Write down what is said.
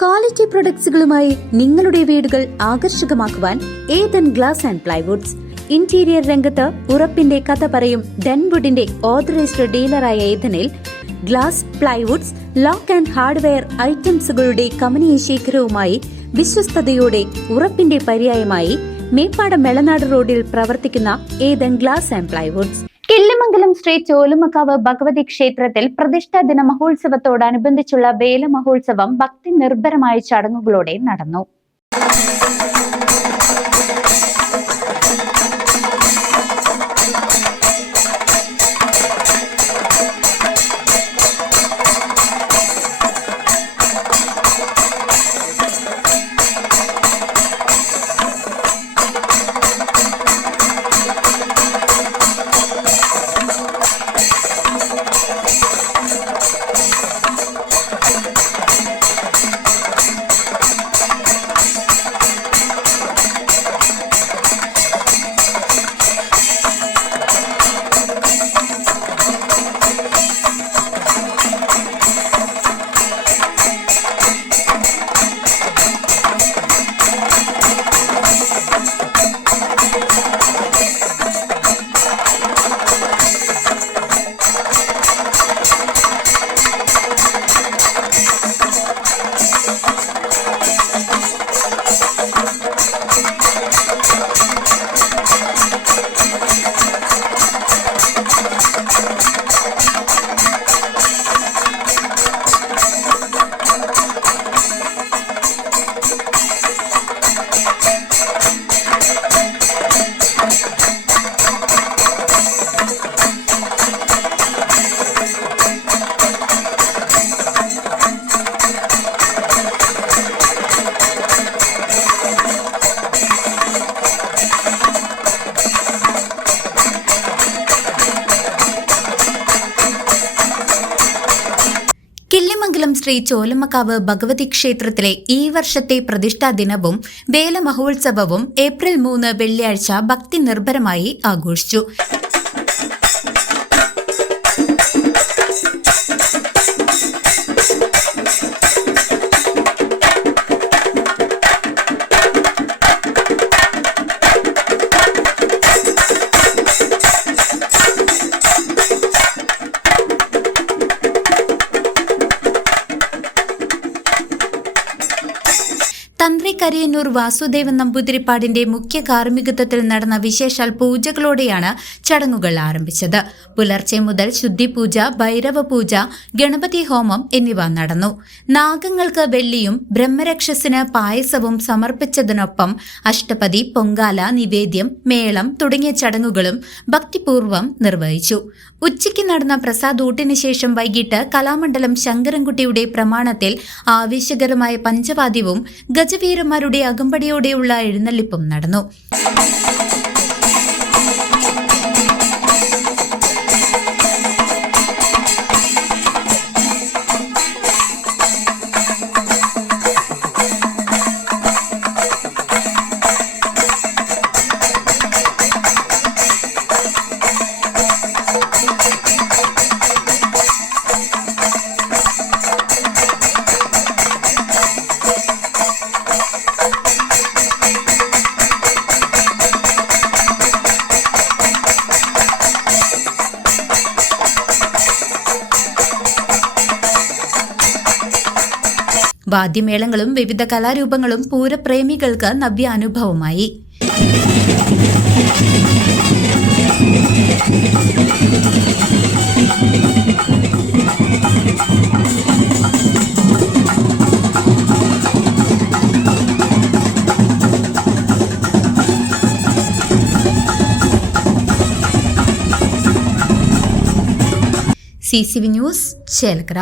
Quality പ്രൊഡക്ട്സുകളുമായി നിങ്ങളുടെ വീടുകൾ ആകർഷകമാക്കുവാൻ Eden glass and plywoods. Interior രംഗത്ത് ഉറപ്പിന്റെ കഥ പറയും ഡെൻവുഡിന്റെ ഓതറൈസ്ഡ് ഡീലറായ ഏതനിൽ glass, plywoods, lock and hardware ഐറ്റംസുകളുടെ കമനീയ ശേഖരവുമായി വിശ്വസ്തയോടെ ഉറപ്പിന്റെ പര്യായമായി മേപ്പാടം മെളനാട് റോഡിൽ പ്രവർത്തിക്കുന്ന Eden glass and plywoods. Killimangalam Sree Cholumakkavu Bhagavathi ക്ഷേത്രത്തിൽ പ്രതിഷ്ഠാ ദിന മഹോത്സവത്തോടനുബന്ധിച്ചുള്ള വേല മഹോത്സവം ഭക്തി നിർഭരമായ ചടങ്ങുകളോടെ നടന്നു. കിള്ളിമംഗലം ശ്രീ ചോലുമക്കാവ് ഭഗവതി ക്ഷേത്രത്തിലെ ഈ വർഷത്തെ പ്രതിഷ്ഠാ ദിനവും വേല മഹോത്സവവും ഏപ്രിൽ 3 വെള്ളിയാഴ്ച ഭക്തി നിർഭരമായി ആഘോഷിച്ചു. തന്ത്രി കരിയന്നൂർ വാസുദേവൻ നമ്പൂതിരിപ്പാടിന്റെ മുഖ്യ കാർമ്മികത്വത്തിൽ നടന്ന വിശേഷാൽ പൂജകളോടെയാണ് ചടങ്ങുകൾ ആരംഭിച്ചത്. പുലർച്ചെ മുതൽ ശുദ്ധിപൂജ, ഭൈരവ പൂജ, ഗണപതി ഹോമം എന്നിവ നടന്നു. നാഗങ്ങൾക്ക് വെള്ളിയും ബ്രഹ്മരക്ഷസിന് പായസവും സമർപ്പിച്ചതിനൊപ്പം അഷ്ടപതി, പൊങ്കാല, നിവേദ്യം, മേളം തുടങ്ങിയ ചടങ്ങുകളും ഭക്തിപൂർവ്വം നിർവഹിച്ചു. ഉച്ചയ്ക്ക് നടന്ന പ്രസാദൂട്ടിന് ശേഷം വൈകിട്ട് കലാമണ്ഡലം ശങ്കരൻകുട്ടിയുടെ പ്രമാണത്തിൽ ആവേശകരമായ പഞ്ചവാദ്യവും ഗജവീരന്മാരുടെ അകമ്പടിയോടെയുള്ള എഴുന്നള്ളിപ്പും നടന്നു. വാദ്യമേളങ്ങളും വിവിധ കലാരൂപങ്ങളും പൂരപ്രേമികൾക്ക് നവ്യാനുഭവമായി. CCV news, Chelakkara.